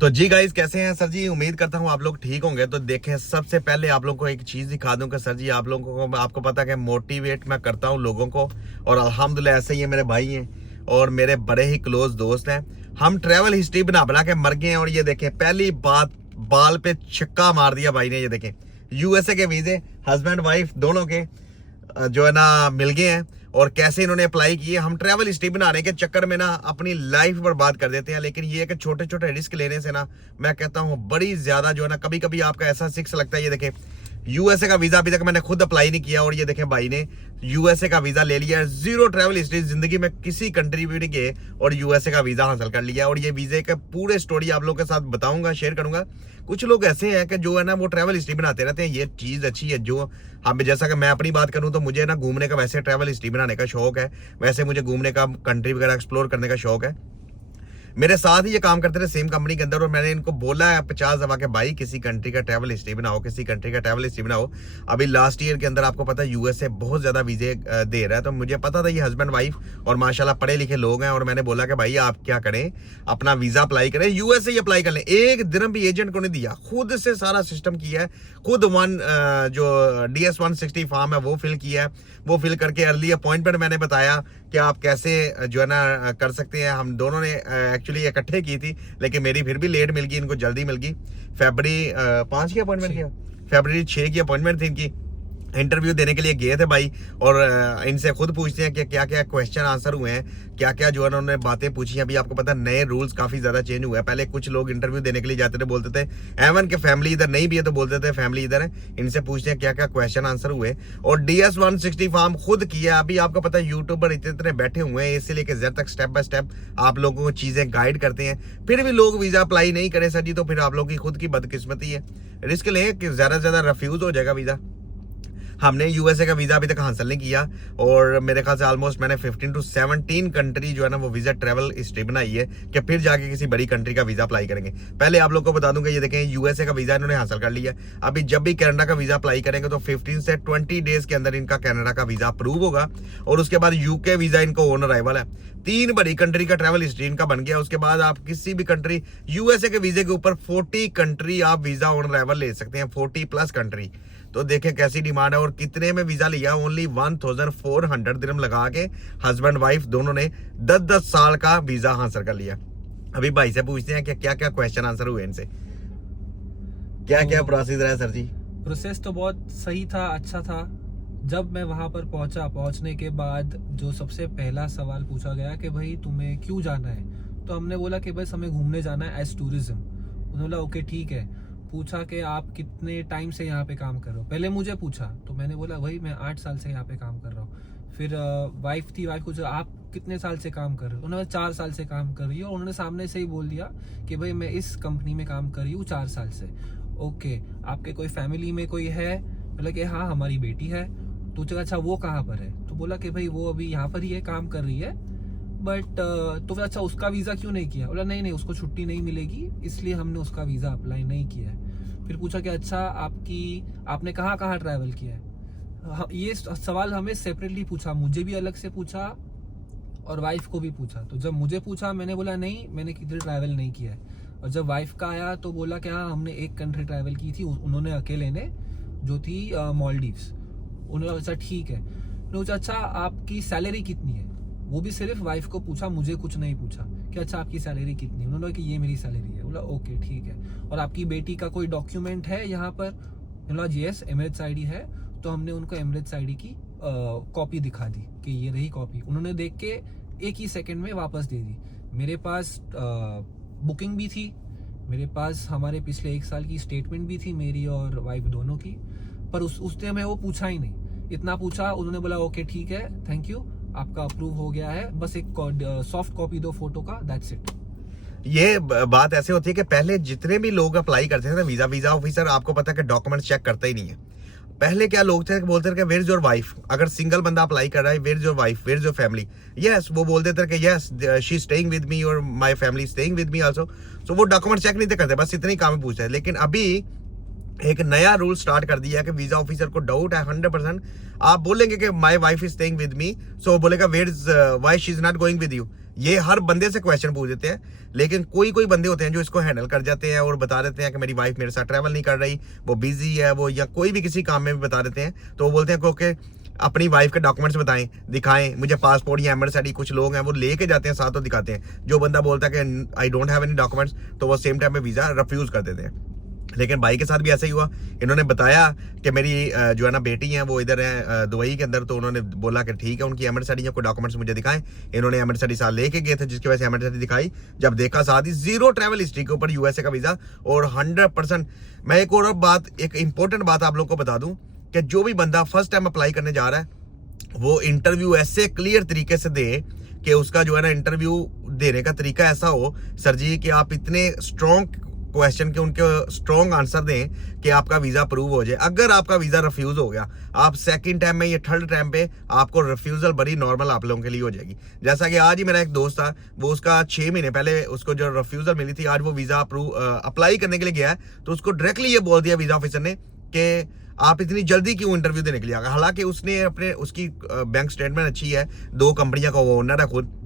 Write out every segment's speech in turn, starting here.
तो जी गाइस, कैसे हैं सर जी? उम्मीद करता हूँ आप लोग ठीक होंगे। तो देखें, सबसे पहले आप लोगों को एक चीज दिखा दूं कि सर जी, आप लोगों को, आपको पता है कि मोटिवेट मैं करता हूँ लोगों को, और अल्हम्दुलिल्लाह ऐसे ही मेरे भाई हैं और मेरे बड़े ही क्लोज दोस्त हैं। हम ट्रैवल हिस्ट्री बना बना के मर गए हैं। और ये देखें, पहली बात, बाल पे छक्का मार दिया भाई ने। ये देखें, यूएसए के वीजे हस्बैंड वाइफ दोनों के जो है ना मिल गए हैं, और कैसे इन्होंने अप्लाई किए। हम ट्रैवल हिस्ट्री बनाने के चक्कर में ना अपनी लाइफ बर्बाद कर देते हैं, लेकिन ये है कि छोटे छोटे रिस्क लेने से ना, मैं कहता हूँ बड़ी ज्यादा जो है ना, कभी कभी आपका ऐसा सिक्स लगता है। ये देखें, यूएसए का वीजा अभी तक मैंने खुद अप्लाई नहीं किया, और ये देखें भाई ने यूएसए का वीजा ले लिया। जीरो ट्रैवल हिस्ट्री, जिंदगी में किसी कंट्री भी नहीं गए और यूएसए का वीजा हासिल कर लिया। और ये वीजे का पूरे स्टोरी आप लोगों के साथ बताऊंगा, शेयर करूंगा। कुछ लोग ऐसे हैं कि जो है ना वो ट्रैवल हिस्ट्री बनाते रहते हैं। ये चीज अच्छी है। जो हम, जैसा कि मैं अपनी बात करूं तो मुझे ना घूमने का, वैसे ट्रैवल हिस्ट्री बनाने का शौक है, वैसे मुझे घूमने का, कंट्री वगैरह एक्सप्लोर करने का शौक है। मेरे साथ ही ये काम करते थे सेम कंपनी के अंदर, और मैंने इनको बोला है 50 दफा के भाई किसी कंट्री का ट्रैवल हिस्ट्री बनाओ, किसी कंट्री का ट्रैवल हिस्ट्री बनाओ। अभी लास्ट ईयर के अंदर आपको पता है यूएसए बहुत ज्यादा वीजे दे रहा है। तो मुझे पता था ये हस्बैंड वाइफ और माशाल्लाह पढ़े लिखे लोग हैं, और मैंने बोला कि भाई आप क्या करें, अपना वीजा अप्लाई करें, यूएसए ही अप्लाई कर लें। एक दिरहम भी एजेंट को नहीं दिया, खुद से सारा सिस्टम किया है। खुद जो DS-160 फॉर्म है वो फिल किया है। वो फिल करके अर्ली अपॉइंटमेंट मैंने बताया कि आप कैसे जो है ना कर सकते हैं। हम दोनों ने एक्चुअली इकट्ठे की थी, लेकिन मेरी फिर भी लेट मिल गई, इनको जल्दी मिल गई। फरवरी 5 की अपॉइंटमेंट किया, फरवरी 6 की अपॉइंटमेंट थी इनकी। इंटरव्यू देने के लिए गए थे भाई, और इनसे खुद पूछते हैं कि क्या क्या क्वेश्चन आंसर हुए हैं, क्या क्या जो है उन्होंने बातें पूछी हैं। अभी आपको पता है नए रूल्स काफी ज्यादा चेंज हुए हैं। पहले कुछ लोग इंटरव्यू देने के लिए जाते थे, बोलते थे एवन के फैमिली इधर नहीं भी है तो बोलते थे फैमिली इधर है। इनसे पूछते हैं क्या क्या क्वेश्चन आंसर हुए, और DS-160 फॉर्म खुद किया। अभी आपको पता है यूट्यूबर इतने बैठे हुए हैं, इससे लेके जेड तक स्टेप बाय स्टेप आप लोगों को चीजें गाइड करते हैं, फिर भी लोग वीजा अप्लाई नहीं करें सर जी। तो फिर आप लोगों की खुद की बदकिस्मती है। रिस्क लें कि ज्यादा से ज्यादा रिफ्यूज हो जाएगा वीजा। हमने यूएसए का वीजा अभी तक हासिल नहीं किया, और मेरे ख्याल से ऑलमोस्ट मैंने 15 to 17 कंट्री जो है ना वो वीजा ट्रैवल हिस्ट्री बनाई है कि फिर जाके किसी बड़ी कंट्री का वीजा अप्लाई करेंगे। पहले आप लोग को बता दूंगा, ये देखें यूएसए का वीजा इन्होंने हासिल कर लिया। अभी जब भी कनाडा का वीजा अप्लाई करेंगे तो 15 से 20 डेज के अंदर इनका कनाडा का वीजा अप्रूव होगा, और उसके बाद यूके वीजा इनको ऑन अराइवल है। 3 बड़ी कंट्री का ट्रैवल हिस्ट्री इनका बन गया। उसके बाद आप किसी भी कंट्री, यूएसए के वीजे के ऊपर 40 कंट्री आप वीजा ऑन अराइवल ले सकते हैं, 40+ कंट्री। तो देखें कैसी डिमांड है। और कितने में वीजा लिया? ओनली 1400 दिरहम लगा के हस्बैंड वाइफ दोनों ने 10-10 साल का वीजा हासिल कर लिया। अभी भाई से पूछते हैं कि क्या क्या क्वेश्चन आंसर हुए इनसे, क्या क्या प्रोसेस रहा है सर जी? प्रोसेस तो बहुत सही था, अच्छा था। जब मैं वहां पर पहुंचा, पहुंचने के बाद जो सबसे पहला सवाल पूछा गया कि भाई तुम्हें क्यों जाना है, तो हमने बोला कि बस हमें घूमने जाना है एज टूरिज्म। उन्होंने बोला ओके ठीक है। पूछा कि आप कितने टाइम से यहाँ पे काम कर रहे हो, पहले मुझे पूछा तो मैंने बोला भाई मैं 8 साल से यहाँ पे काम कर रहा हूँ। फिर वाइफ थी, वाइफ पूछा आप कितने साल से काम कर रहे हो, उन्होंने 4 साल से काम कर रही हो। उन्होंने सामने से ही बोल दिया कि भाई मैं इस कंपनी में काम कर रही हूँ 4 साल से। ओके, आपके कोई फैमिली में कोई है? बोला कि हाँ हमारी बेटी है। तो चला अच्छा वो कहाँ पर है? तो बोला कि भाई वो अभी यहाँ पर ही है, काम कर रही है, बट तो फिर अच्छा उसका वीज़ा क्यों नहीं किया? बोला नहीं नहीं उसको छुट्टी नहीं मिलेगी, इसलिए हमने उसका वीज़ा अप्लाई नहीं किया है। फिर पूछा कि अच्छा आपने कहाँ कहाँ ट्रैवल किया है? ये सवाल हमें सेपरेटली पूछा, मुझे भी अलग से पूछा और वाइफ को भी पूछा। तो जब मुझे पूछा मैंने बोला नहीं मैंने किधर ट्रैवल नहीं किया है, और जब वाइफ का आया तो बोला कि हाँ हमने एक कंट्री ट्रैवल की थी, उन्होंने अकेले ने, जो थी मालदीव्स। उन्होंने अच्छा ठीक है। पूछा अच्छा आपकी सैलरी कितनी है? वो भी सिर्फ वाइफ को पूछा, मुझे कुछ नहीं पूछा कि अच्छा आपकी सैलरी कितनी है। उन्होंने कि ये मेरी सैलरी है। बोला ओके ठीक है। और आपकी बेटी का कोई डॉक्यूमेंट है यहाँ पर? बोला यस एमिरेट्स आईडी है। तो हमने उनको एमिरेट्स आईडी की कॉपी दिखा दी कि ये रही कॉपी। उन्होंने देख के एक ही सेकंड में वापस दे दी। मेरे पास बुकिंग भी थी, मेरे पास हमारे पिछले 1 साल की स्टेटमेंट भी थी, मेरी और वाइफ दोनों की। पर उसने हमें वो पूछा ही नहीं। इतना पूछा, उन्होंने बोला ओके ठीक है थैंक यू आपका अप्रूव हो गया है, बस एक सॉफ्ट कॉपी दो फोटो का, दैट्स इट। ये बात ऐसे होती है कि पहले जितने भी लोग अप्लाई करते थे ना वीजा ऑफिसर, आपको पता है कि डॉक्यूमेंट चेक करता ही नहीं है। पहले क्या लोग थे बोलते थे कि वेयर इज योर वाइफ, अगर सिंगल बंदा अप्लाई कर रहा है where is your wife, where is your family, yes वो बोल देते थे कि yes she staying with me और my family staying with me also. So वो डॉक्यूमेंट चेक नहीं थे करते, बस इतने ही काम पूछते हैं। लेकिन अभी एक नया रूल स्टार्ट कर दिया है कि वीजा ऑफिसर को डाउट है 100%, आप बोलेंगे कि my wife is staying with me, so बोलेगा where is why she is not going with you, ये हर बंदे से क्वेश्चन पूछ देते हैं, लेकिन कोई कोई बंदे होते हैं जो इसको हैंडल कर जाते हैं और बता देते हैं कि मेरी वाइफ मेरे साथ ट्रैवल नहीं कर रही, वो बिजी है, वो या कोई भी किसी काम में भी बता देते हैं। तो वो बोलते हैं कि अपनी वाइफ के डॉक्यूमेंट्स बताएं, दिखाएं मुझे, पासपोर्ट या एमरजेंसी, कुछ लोग हैं वो लेके जाते हैं साथ, तो दिखाते हैं। जो बंदा बोलता है कि I don't have any documents, तो वो सेम टाइम में वीजा रिफ्यूज कर देते हैं। लेकिन भाई के साथ भी ऐसा ही हुआ। इन्होंने बताया कि मेरी जो है ना बेटी है वो इधर है दुबई के अंदर, तो उन्होंने बोला कि ठीक है उनकी एमरजेंसी या कोई डॉक्यूमेंट्स मुझे दिखाएं। इन्होंने एमरजेंसी साथ लेके गए थे, जिसकी वजह से एमरजेंसी दिखाई, जब देखा साथ ही 0 ट्रैवल हिस्ट्री के ऊपर यूएसए का वीजा और 100%। मैं एक और बात, एक इंपॉर्टेंट बात आप लोग को बता दूं कि जो भी बंदा फर्स्ट टाइम अप्लाई करने जा रहा है वो इंटरव्यू ऐसे क्लियर तरीके से दे कि उसका जो है ना इंटरव्यू देने का तरीका ऐसा हो सर जी कि आप इतने स्ट्रॉन्ग क्वेश्चन के उनके स्ट्रॉन्ग आंसर दें कि आपका वीजा अप्रूव हो जाए। अगर आपका वीजा रिफ्यूज हो गया, आप सेकंड टाइम में या थर्ड टाइम पे आपको रिफ्यूजल बड़ी नॉर्मल आप लोगों के लिए हो जाएगी। जैसा कि आज ही मेरा एक दोस्त था, वो उसका 6 महीने पहले उसको जो रिफ्यूजल मिली थी, आज वो वीजा अप्लाई करने के लिए गया है, तो उसको डायरेक्टली ये बोल दिया वीजा ऑफिसर ने कि आप इतनी जल्दी क्यों इंटरव्यू देने के लिए आ गए। हालांकि उसने उसकी बैंक स्टेटमेंट अच्छी है, 2 कंपनियां का वो ओनर है, खुद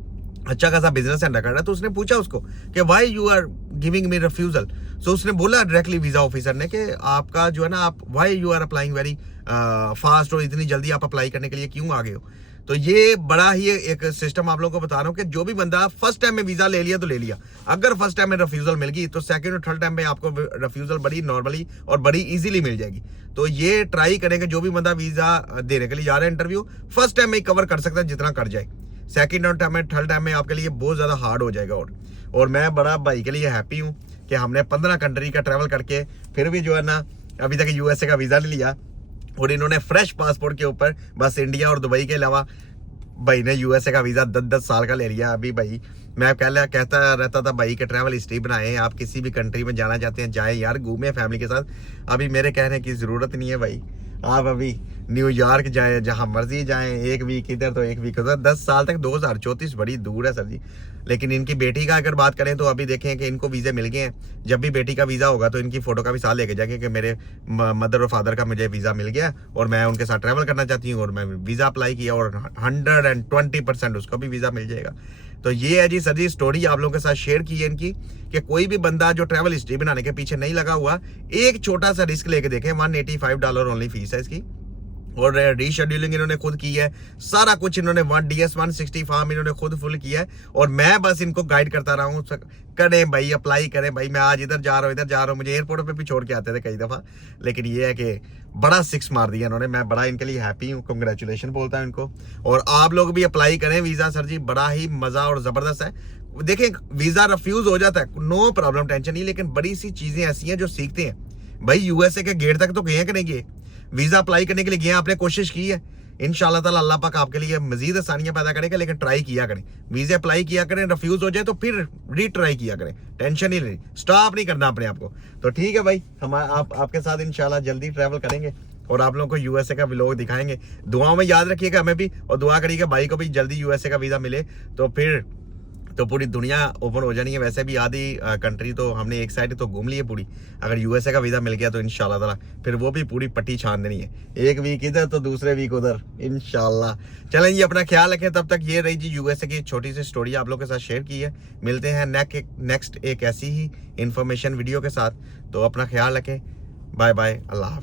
अच्छा खासा बिजनेस हैंडल कर रहा है। तो उसने पूछा उसको कि why you are giving me refusal. So उसने बोला डायरेक्टली वीजा ऑफिसर ने कि आपका जो है ना, आप why you are applying very fast, और इतनी जल्दी आप अप्लाई करने के लिए क्यों आ गए हो। तो ये बड़ा ही एक सिस्टम आप लोगों को बता रहा हूँ कि जो भी बंदा फर्स्ट टाइम में वीजा ले लिया तो ले लिया, अगर फर्स्ट टाइम में रिफ्यूजल मिल गई तो सेकंड और थर्ड टाइम में आपको रिफ्यूजल बड़ी नॉर्मली और बड़ी इजीली मिल जाएगी। तो ये ट्राई करेंगे जो भी बंदा वीजा देने के लिए जा रहा है इंटरव्यू, फर्स्ट टाइम में कवर कर सकता है जितना कर जाए, सेकंड और थर्ड टाइम में आपके लिए बहुत ज्यादा हार्ड हो जाएगा। और मैं बड़ा भाई के लिए हैप्पी हूँ कि हमने 15 कंट्री का ट्रैवल करके फिर भी जो है ना अभी तक यूएसए का वीजा नहीं लिया, और इन्होंने फ्रेश पासपोर्ट के ऊपर बस इंडिया और दुबई के अलावा भाई ने यूएसए का वीजा 10-10 साल का ले लिया। अभी भाई मैं कहता रहता था भाई के ट्रैवल हिस्ट्री बनाएं, आप किसी भी कंट्री में जाना चाहते हैं जाएं यार, घूमें फैमिली के साथ। अभी मेरे कहने की जरूरत नहीं है भाई, आप अभी न्यूयॉर्क जाएं, जहां मर्जी जाएं, 1 वीक इधर तो 1 वीक उधर। 10 साल तक 2034 बड़ी दूर है सर जी। लेकिन इनकी बेटी का अगर बात करें तो अभी देखें कि इनको वीजे मिल गए हैं। जब भी बेटी का वीजा होगा तो इनकी फोटो का भी साथ लेके जाएंगे कि मेरे मदर और फादर का मुझे वीजा मिल गया और मैं उनके साथ ट्रैवल करना चाहती हूँ, और मैं वीजा अप्लाई किया और 120% उसको भी वीजा मिल जाएगा। तो ये है जी सर जी स्टोरी आप लोगों के साथ शेयर की है इनकी, कि कोई भी बंदा जो ट्रैवल हिस्ट्री बनाने के पीछे नहीं लगा हुआ, एक छोटा सा रिस्क लेके देखें। $185 ओनली फीस है इसकी, और रीशेड्यूलिंग इन्होंने खुद की है, सारा कुछ इन्होंने DS 160 फॉर्म इन्होंने खुद फुल किया है, और मैं बस इनको गाइड करता रहा हूँ करें भाई, अप्लाई करें भाई। मैं आज इधर जा रहा हूँ, मुझे एयरपोर्ट पे भी छोड़ के आते थे कई दफा, लेकिन ये है कि बड़ा 6 मार दिया इन्होंने। मैं बड़ा इनके लिए हैप्पी हूँ, कंग्रेचुलेशन बोलता हूँ इनको। और आप लोग भी अप्लाई करें वीजा सर जी, बड़ा ही मजा और जबरदस्त है। देखें वीजा रिफ्यूज हो जाता है, नो प्रॉब्लम, टेंशन नहीं, लेकिन बड़ी सी चीजें ऐसी हैं जो सीखते हैं। भाई यूएसए के गेट तक तो गए कि नहीं गए, वीजा अप्लाई करने के लिए गए, आपने कोशिश की है, इंशाल्लाह ताला अल्लाह पाक आपके लिए मजीद आसानियां पैदा करेगा। लेकिन ट्राई किया करें, वीजे अप्लाई किया करें, रिफ्यूज हो जाए तो फिर रीट्राई किया करें, टेंशन ही नहीं, स्टॉप नहीं करना अपने आप को। तो ठीक है भाई, हम आपके साथ इंशाल्लाह जल्दी ट्रैवल करेंगे और आप लोगों को यूएसए का व्लॉग दिखाएंगे। दुआओं में याद रखिएगा हमें भी, और दुआ करिएगा भाई को भी जल्दी यूएसए का वीजा मिले, तो फिर तो पूरी दुनिया ओपन हो जानी है। वैसे भी आधी कंट्री तो हमने एक साइड तो घूम ली है पूरी, अगर यूएसए का वीजा मिल गया तो इंशाल्लाह ताला फिर वो भी पूरी पट्टी छान देनी है, 1 वीक इधर तो दूसरे वीक उधर इंशाल्लाह। चलें जी, अपना ख्याल रखें। तब तक ये रही जी यूएसए की छोटी सी स्टोरी आप लोग के साथ शेयर की है। मिलते हैं नेक्स्ट एक ऐसी ही इंफॉर्मेशन वीडियो के साथ, तो अपना ख्याल रखें। बाय बाय, अल्लाह हाफ़िज़।